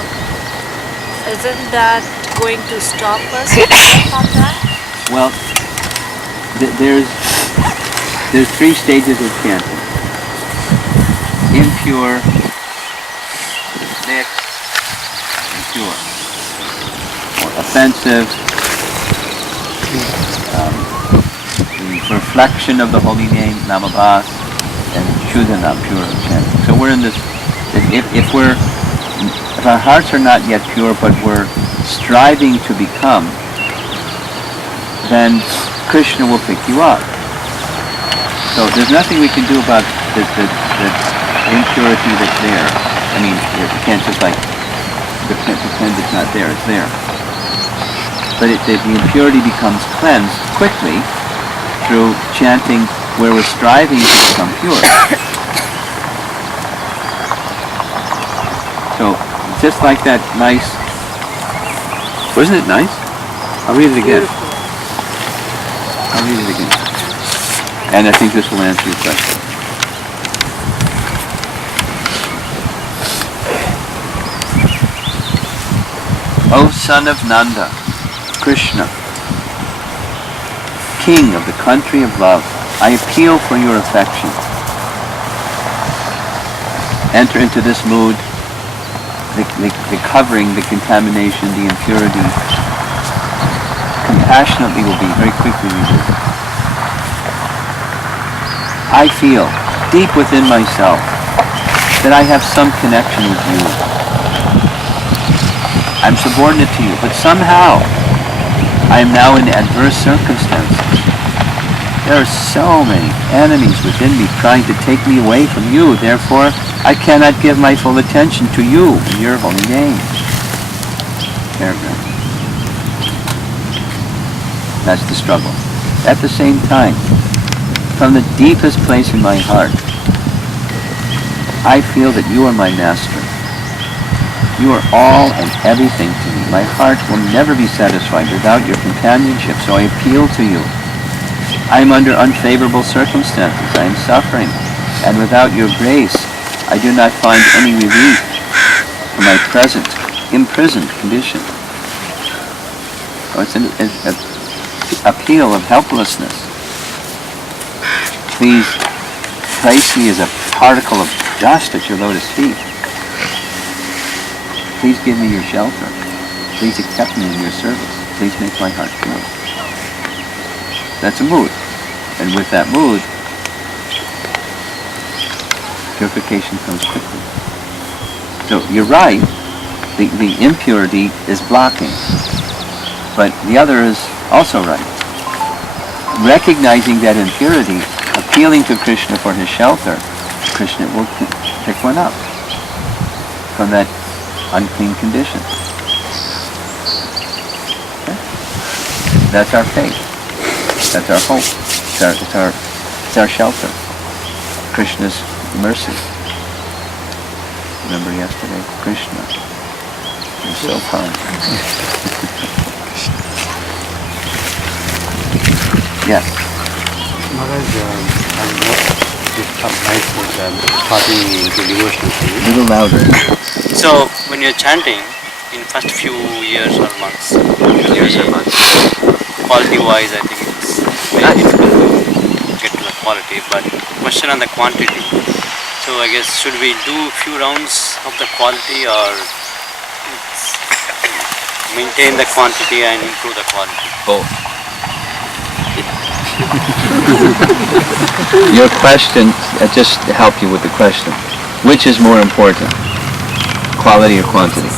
isn't that going to stop us from that? Well, there's 3 stages of chanting. Impure, mixed, and pure. Or offensive, the reflection of the holy name, Namabhas, and Shuddhana, pure chanting. So we're in this, if our hearts are not yet pure, but we're striving to become, then Krishna will pick you up. So there's nothing we can do about the impurity that's there. I mean, you can't just like pretend it's not there, it's there. But the impurity becomes cleansed quickly through chanting where we're striving to become pure. So, just like that nice, wasn't it nice? I'll read it again. I'll read it again. And I think this will answer your question. O son of Nanda, Krishna, King of the country of love, I appeal for your affection. Enter into this mood, the covering, the contamination, the impurity, compassionately will be very quickly removed. I feel deep within myself that I have some connection with you. I'm subordinate to you, but somehow I am now in adverse circumstances. There are so many enemies within me trying to take me away from you. Therefore, I cannot give my full attention to you in your holy name. Paragraph. That's the struggle. At the same time, from the deepest place in my heart, I feel that you are my master. You are all and everything to me. My heart will never be satisfied without your companionship, so I appeal to you. I am under unfavorable circumstances. I am suffering, and without your grace, I do not find any relief from my present imprisoned condition. So it's an appeal of helplessness. Please place me as a particle of dust at your lotus feet. Please give me your shelter. Please accept me in your service. Please make my heart pure. That's a mood. And with that mood, purification comes quickly. So you're right, the impurity is blocking. But the other is also right. Recognizing that impurity, appealing to Krishna for his shelter, Krishna will pick one up from that unclean condition. Okay? That's our faith. That's our hope. It's our shelter. Krishna's mercy. Remember yesterday? Krishna. You're so kind. Yes. Maharaj, I'm not this night was starting into devotional A service. little louder. So when you're chanting in first few years or months, Years or months. quality wise I think it's very difficult to get to the quality, but question on the quantity. So I guess should we do few rounds of the quality or maintain the quantity and improve the quality? Both. Your question, just to help you with the question, which is more important, quality or quantity?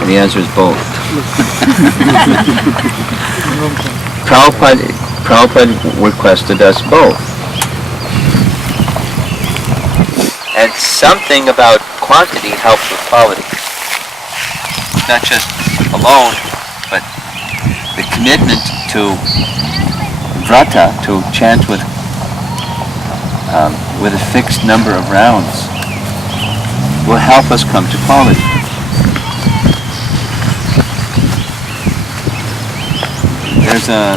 And the answer is both. Prabhupada requested us both. And something about quantity helps with quality. Not just alone, but the commitment to vrata, to chant with a fixed number of rounds, will help us come to quality. There's a